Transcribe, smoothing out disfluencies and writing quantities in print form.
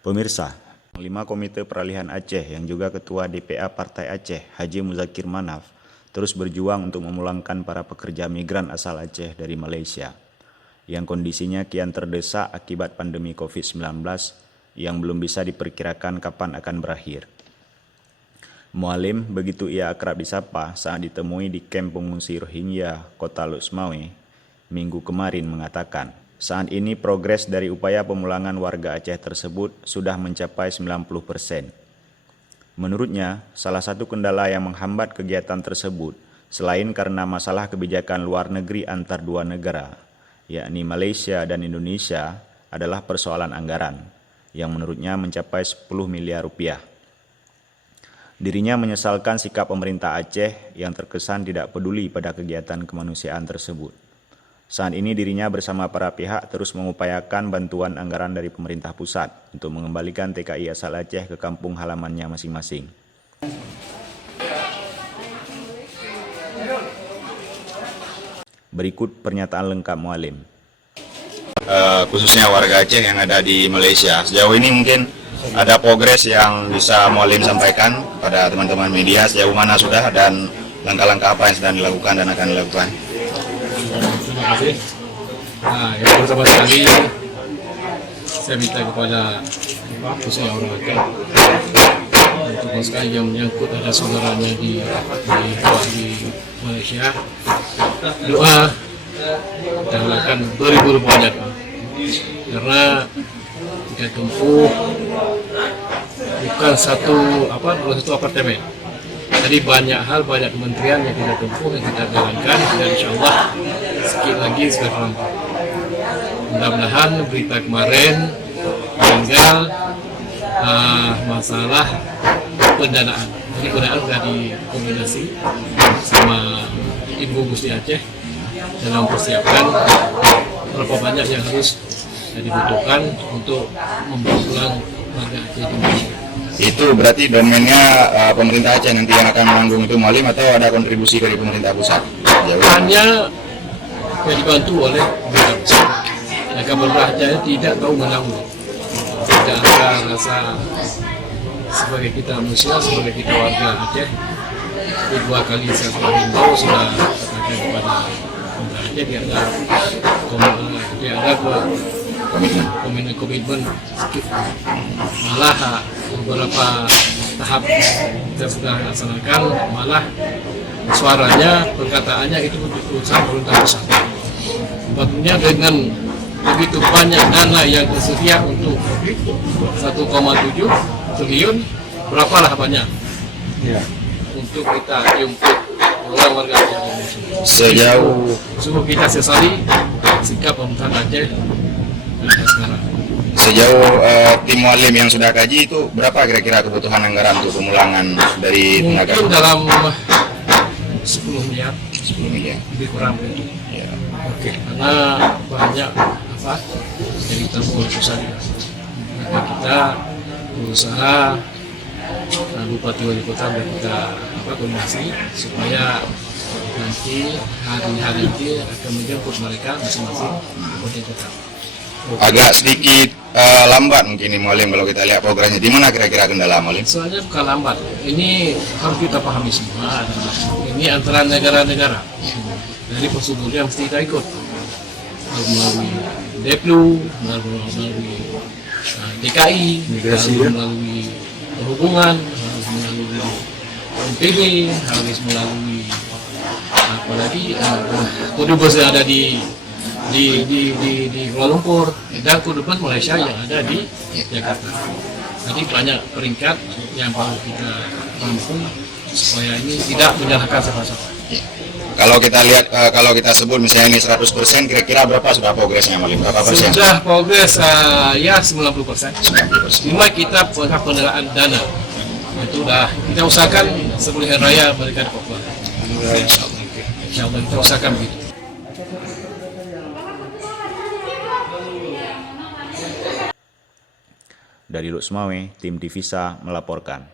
Pemirsa, 5 Komite Peralihan Aceh yang juga Ketua DPA Partai Aceh, Haji Muzakir Manaf, terus berjuang untuk memulangkan para pekerja migran asal Aceh dari Malaysia, yang kondisinya kian terdesak akibat pandemi COVID-19 yang belum bisa diperkirakan kapan akan berakhir. Mualim, begitu ia akrab disapa saat ditemui di kamp pengungsi Rohingya, Kota Lok Semawe, minggu kemarin mengatakan, saat ini progres dari upaya pemulangan warga Aceh tersebut sudah mencapai 90%. Menurutnya, salah satu kendala yang menghambat kegiatan tersebut, selain karena masalah kebijakan luar negeri antar dua negara, yakni Malaysia dan Indonesia, adalah persoalan anggaran, yang menurutnya mencapai 10 miliar rupiah. Dirinya menyesalkan sikap pemerintah Aceh yang terkesan tidak peduli pada kegiatan kemanusiaan tersebut. Saat ini dirinya bersama para pihak terus mengupayakan bantuan anggaran dari pemerintah pusat untuk mengembalikan TKI asal Aceh ke kampung halamannya masing-masing. Berikut pernyataan lengkap Mualim. Khususnya warga Aceh yang ada di Malaysia. Sejauh ini mungkin ada progres yang bisa Mualim sampaikan pada teman-teman media, sejauh mana sudah dan langkah-langkah apa yang sedang dilakukan dan akan dilakukan. Terima kasih. Yang pertama sekali saya minta kepada khususnya orang Aceh untuk sekali yang menyangkut ada saudaranya di Malaysia, doa dan akan beribu-ribu banyak, karena kita tempuh bukan satu apartemen. Jadi banyak hal, banyak kementerian yang kita tempuh, yang kita jalankan, dan insya Allah sedikit lagi sekarang. Mudah-mudahan berita kemarin tinggal masalah pendanaan. Jadi pendanaan sudah dikombinasi sama Ibu Gusti Aceh dalam mempersiapkan berapa banyak yang harus dibutuhkan untuk mempulang warga Aceh di Malaysia. Itu berarti domainnya pemerintah Aceh nanti yang akan menanggung itu Mualim, atau ada kontribusi dari pemerintah pusat? Hanya yang dibantu oleh pemerintah pusat. Maka pemerintah Aceh tidak tahu menanggung. Tidak ada rasa sebagai kita manusia, sebagai kita warga Aceh. Dua kali saya sudah himbau, sudah katakan kepada pemerintah Aceh, dia ada komitmen malah beberapa tahap kita sudah laksanakan, malah suaranya, perkataannya itu urusan pemerintah pusat. Tentunya dengan begitu banyak dana yang tersedia untuk 1,7 triliun, berapalah banyak untuk kita jemput orang warga Aceh. Sungguh kita sesali sikap pemerintah Aceh sekarang. Sejauh tim Mualim yang sudah kaji itu berapa kira-kira kebutuhan anggaran untuk pemulangan dari tenaga? Mungkin dalam 10 miliar, lebih kurang begitu. Ya. Oke. Karena banyak dari tabungan pusat. Maka kita berusaha Bupati Wali Kota kita koordinasi supaya nanti hari-hari ini akan menjemput mereka masing-masing di kota. Agak sedikit lambat mungkin ini Mualim kalau kita lihat programnya. Di mana kira-kira kendala Mualim? Soalnya bukan lambat. Ini harus kita pahami semua. Ini antara negara-negara. Dari prosedur yang mesti kita ikut. Harus melalui Deplu, melalui DKI, harus melalui perhubungan, harus melalui NPB, harus melalui apalagi kodubes yang ada di Kuala Lumpur, dan kodubes Malaysia yang ada di Jakarta. Jadi banyak peringkat yang perlu kita mampu supaya ini tidak menyalahkan siapa-siapa. Kalau kita lihat, kalau kita sebut misalnya ini 100%, kira-kira berapa sudah progresnya Mualim? Berapa persen? Sudah progres ya 90%. Cuma kita pengelolaan dana itu dah kita usahakan sebelum hari raya mereka dipopulasi. Insya Allah kita usahakan begitu. Dari Lok Semawe, tim Divisa melaporkan.